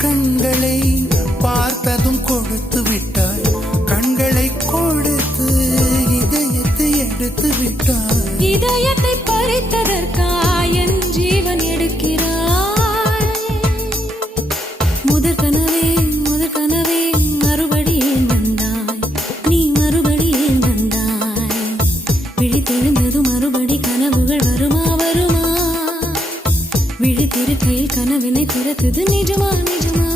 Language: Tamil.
கண்களை பார்த்ததும் கொடுத்து விட்டாய், கண்களை கொடுத்து இதயத்தை எடுத்து விட்டாய். இதயத்தை பறித்ததற்காய் என் ஜீவன் எடுக்கிறாய். முதற் கனவே மறுபடியும் வந்தாய், நீ மறுபடியும் வந்தாய். விழித்தெழுந்தது மறுபடி கனவுகள் வருமா வருமா? விழித்திருக்கையில் கனவினை திறத்தது நிஜமா நிஜமா?